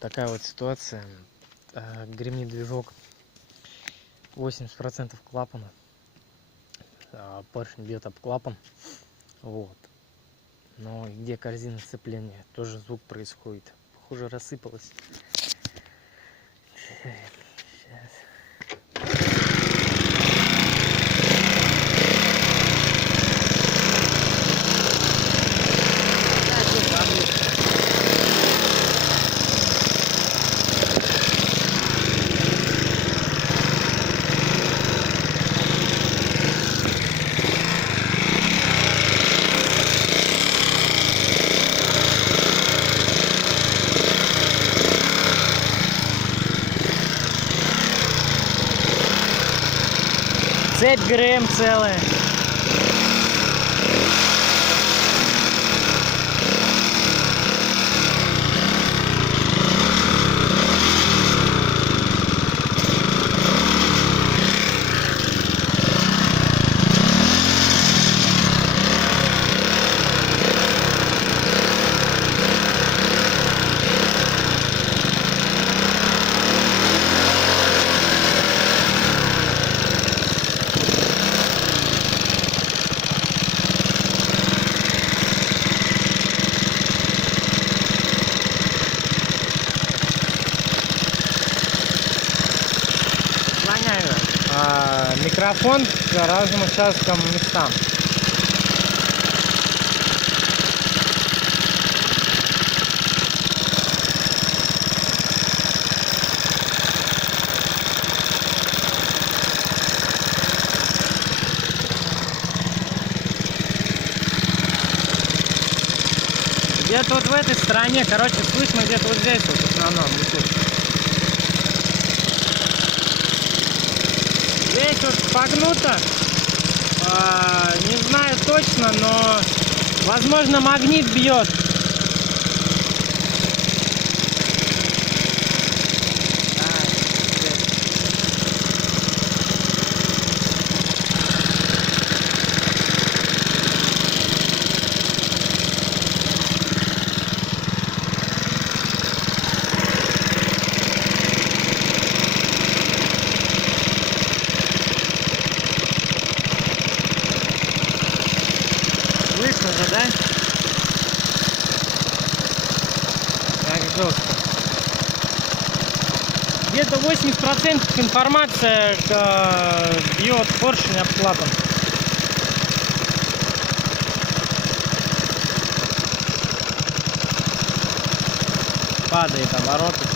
Такая вот ситуация. Гремит движок, 80% клапана. Поршень бьет об клапан. Вот. Но где корзина сцепления, тоже звук происходит. Похоже, рассыпалась. Сейчас. Цепь ГРМ целая. Микрофон к разным участкам местам. Где-то вот в этой стороне, короче, слышно где-то вот здесь вот в основном. Здесь вот погнуто, не знаю точно, но возможно магнит бьет. Слышно же, да? Как жестко. Где-то 80% информация бьет поршень об клапан. Падает обороты.